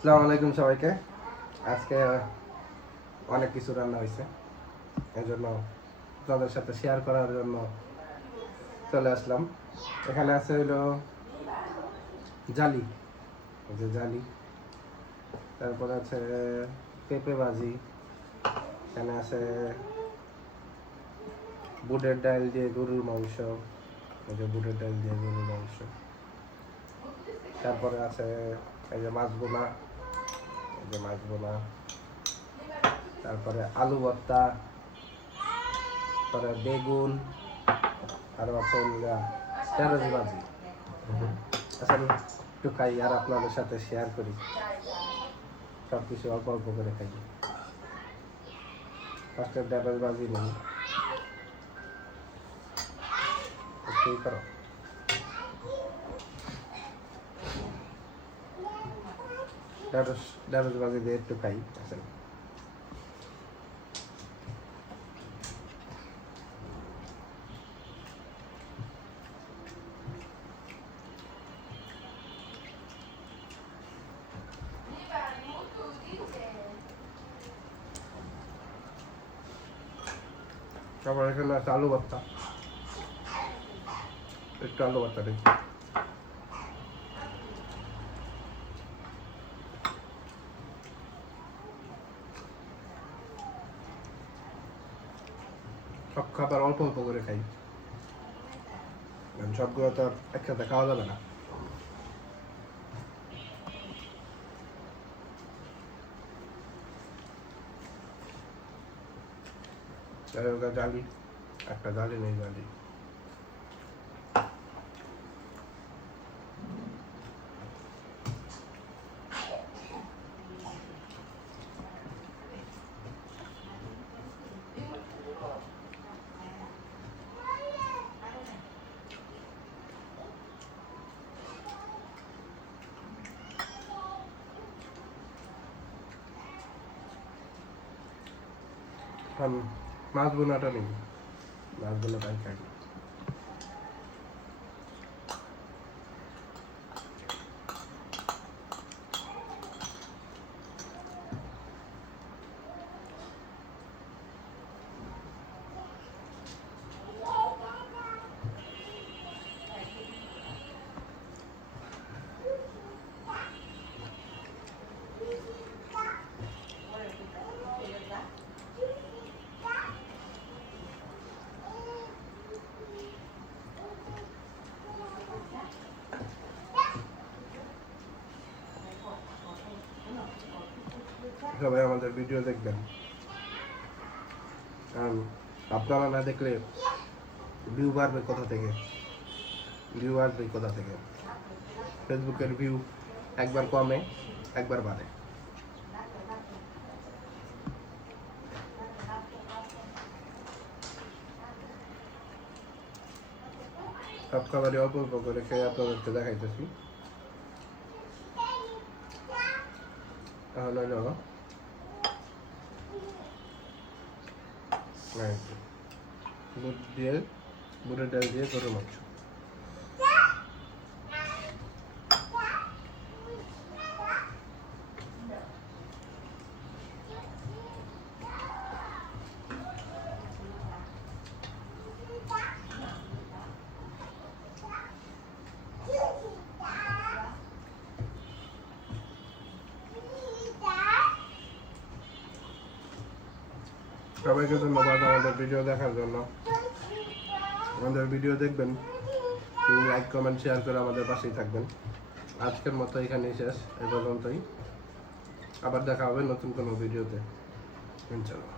আসসালামু আলাইকুম সবাইকে। আজকে অনেক কিছু রান্না হয়েছে, এই জন্য আপনাদের সাথে শেয়ার করার জন্য চলে আসলাম। এখানে আছে হলো জালি, এই যে জালি, তারপরে আছে পেঁপে ভাজি, এখানে আছে বুটের ডাল দিয়ে গরুর মাংস, এই যে বুটের ডাল দিয়ে গরুর মাংস, তারপরে আছে এই যে মাছ বোনা, এই যে মাছ বোনা, তারপরে আলু ভর্তা, তারপরে বেগুন, আর আছে ঢেঁড়স ভাজি। আসলে একটু খাই আর আপনাদের সাথে শেয়ার করি, সব কিছু অল্প অল্প করে খাই। ফার্স্টে ঢেঁড়স ভাজি নেই, একটু করো। ঢেঁড়স ভাজি দিয়ে একটু খাই। আসলে তারপর এখানে আছে আলু ভর্তা, একটু আলু ভর্তা দিই। সব খাবার অল্প অল্প করে খাই, কারণ সবগুলো তো একসাথে খাওয়া যাবে না। জালি, একটা জালি নেই, জালি মাছ বোনাটা নেই, মাছ বোনাটাই খাই। সবাই আমাদের ভিডিও দেখবেন, কারণ আপনারা না দেখলে ভিউ বাড়বে কোথা থেকে? ভিউ আসবে কোথা থেকে? ফেসবুকের ভিউ একবার কমে, একবার বাড়ে। সব খাবারই অল্প অল্প করে খেয়ে আপনাদেরকে দেখাইতেছি। তাহলে হলো বুটের ডাল দিয়ে গরুর মাংস। সবাইকে ধন্যবাদ আমাদের ভিডিও দেখার জন্য। আমাদের ভিডিও দেখবেন, লাইক কমেন্ট শেয়ার করে আমাদের পাশেই থাকবেন। আজকের মতো এখানেই শেষ, এ পর্যন্তই। আবার দেখা হবে নতুন কোনো ভিডিওতে, ইনশাআল্লাহ।